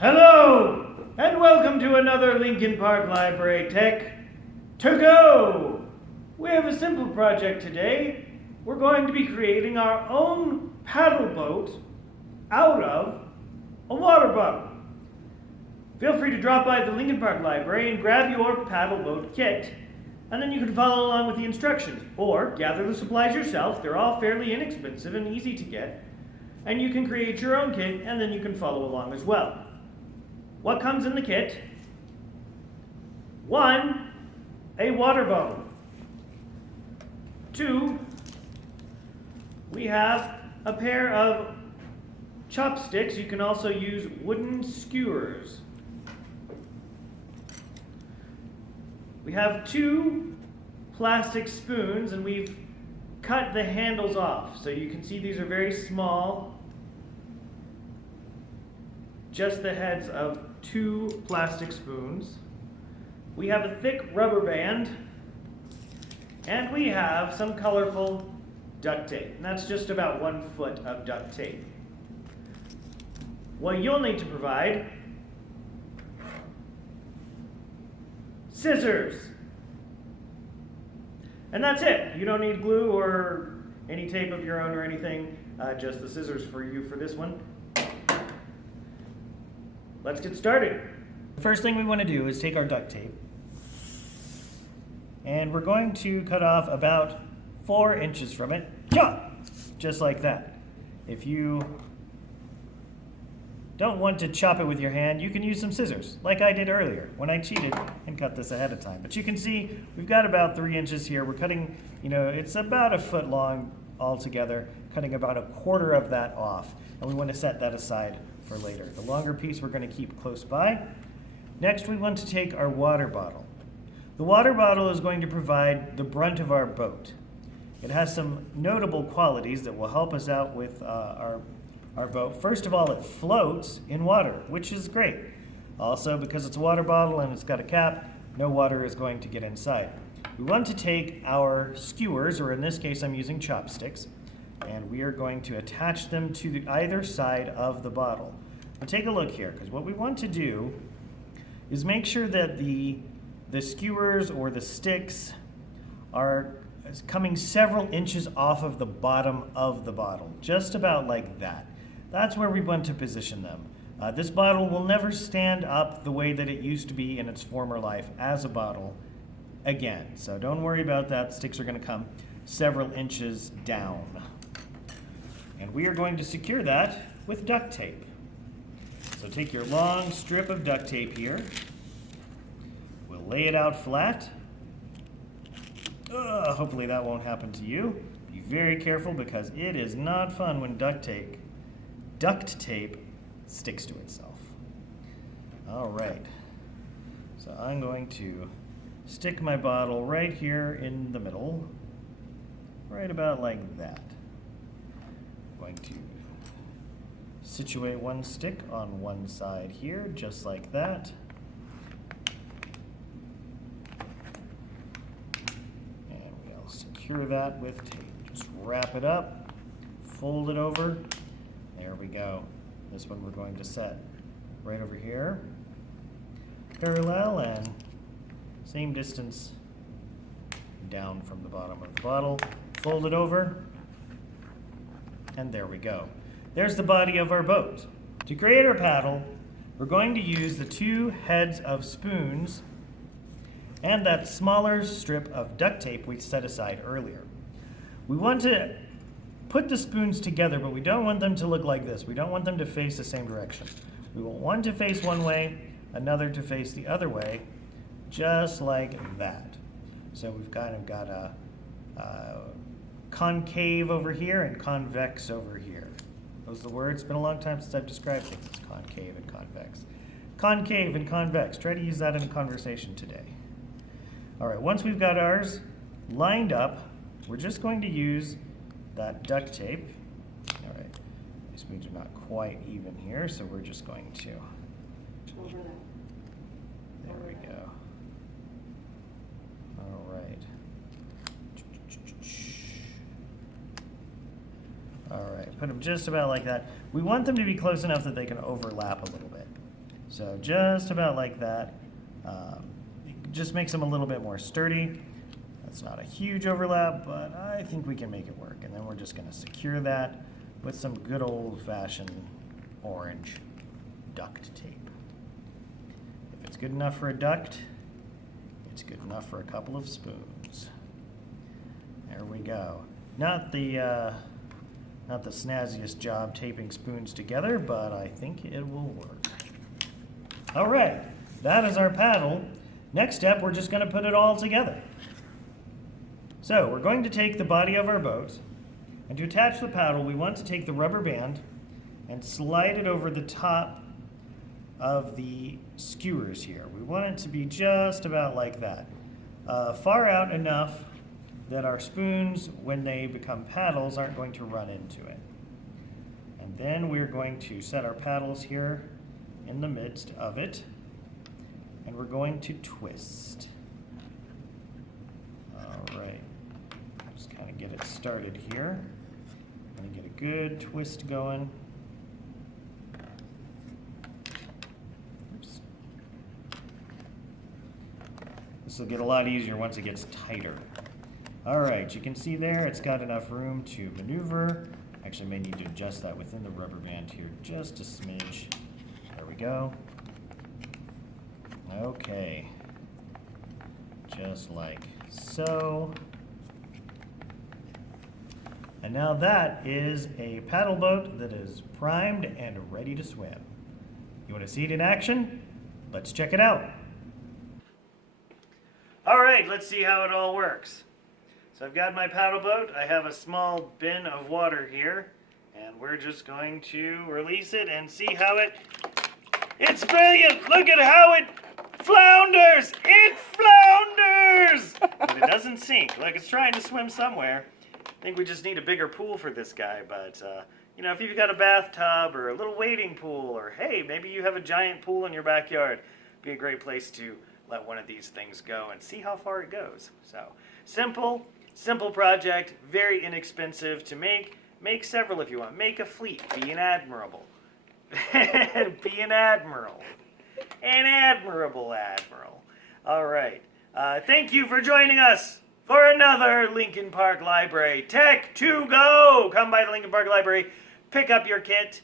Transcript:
Hello, and welcome to another Lincoln Park Library Tech to Go. We have a simple project today. We're going to be creating our own paddle boat out of a water bottle. Feel free to drop by the Lincoln Park Library and grab your paddle boat kit, and then you can follow along with the instructions, or gather the supplies yourself. They're all fairly inexpensive and easy to get, and you can create your own kit, and then you can follow along as well. What comes in the kit? 1, a water bottle. 2, we have a pair of chopsticks. You can also use wooden skewers. We have 2 plastic spoons, and we've cut the handles off. So you can see these are very small. Just the heads of 2 plastic spoons. We have a thick rubber band, and we have some colorful duct tape. And that's just about 1 foot of duct tape. What you'll need to provide: scissors. And that's it. You don't need glue or any tape of your own or anything, just the scissors for you for this one. Let's get started. The first thing we want to do is take our duct tape, and we're going to cut off about 4 inches from it, just like that. If you don't want to chop it with your hand, you can use some scissors, like I did earlier when I cheated and cut this ahead of time. But you can see we've got about 3 inches here. We're cutting, it's about 1 foot long altogether, cutting about 1/4 of that off, and we want to set that aside for later. The longer piece we're going to keep close by. Next, we want to take our water bottle. The water bottle is going to provide the brunt of our boat. It has some notable qualities that will help us out with our boat. First of all, it floats in water, which is great. Also, because it's a water bottle and it's got a cap, no water is going to get inside. We want to take our skewers, or in this case I'm using chopsticks, and we are going to attach them to either side of the bottle. Now take a look here, because what we want to do is make sure that the skewers or the sticks are coming several inches off of the bottom of the bottle, just about like that. That's where we want to position them. This bottle will never stand up the way that it used to be in its former life as a bottle again. So don't worry about that. The sticks are going to come several inches down. And we are going to secure that with duct tape. So take your long strip of duct tape here. We'll lay it out flat. Hopefully that won't happen to you. Be very careful, because it is not fun when duct tape sticks to itself. All right. So I'm going to stick my bottle right here in the middle, right about like that. Going to situate one stick on one side here, just like that. And we'll secure that with tape. Just wrap it up, fold it over. There we go. This one we're going to set right over here, parallel, and same distance down from the bottom of the bottle. Fold it over. And there we go. There's the body of our boat. To create our paddle, we're going to use the 2 heads of spoons and that smaller strip of duct tape we set aside earlier. We want to put the spoons together, but we don't want them to look like this. We don't want them to face the same direction. We want one to face one way, another to face the other way, just like that. So we've kind of got a concave over here and convex over here. Those are the words. It's been a long time since I've described things as concave and convex. Concave and convex. Try to use that in a conversation today. All right, once we've got ours lined up, we're just going to use that duct tape. All right, these spoons are not quite even here, so we're just going to. There we go. All right. All right, put them just about like that. We want them to be close enough that they can overlap a little bit. So just about like that. It just makes them a little bit more sturdy. That's not a huge overlap, but I think we can make it work. And then we're just going to secure that with some good old-fashioned orange duct tape. If it's good enough for a duct, it's good enough for a couple of spoons. There we go. Not the snazziest job taping spoons together, but I think it will work. All right, that is our paddle. Next step, we're just going to put it all together. So we're going to take the body of our boat, and to attach the paddle, we want to take the rubber band and slide it over the top of the skewers here. We want it to be just about like that. Far out enough that our spoons, when they become paddles, aren't going to run into it. And then we're going to set our paddles here in the midst of it, and we're going to twist. All right, just kind of get it started here. I'm gonna get a good twist going. Oops. This will get a lot easier once it gets tighter. All right, you can see there it's got enough room to maneuver. Actually, may need to adjust that within the rubber band here just a smidge. There we go. Okay, just like so. And now that is a paddle boat that is primed and ready to swim. You want to see it in action? Let's check it out. All right, let's see how it all works. So I've got my paddle boat. I have a small bin of water here, and we're just going to release it and see how it's brilliant. Look at how it flounders. It flounders, but it doesn't sink. Like it's trying to swim somewhere. I think we just need a bigger pool for this guy, but you know, if you've got a bathtub or a little wading pool, or hey, maybe you have a giant pool in your backyard, it'd be a great place to let one of these things go and see how far it goes. So simple project, very inexpensive to make. Make several if you want. Make a fleet. Be an admiral. Be an admiral. An admirable admiral. All right. Thank you for joining us for another Lincoln Park Library Tech to Go. Come by the Lincoln Park Library, pick up your kit.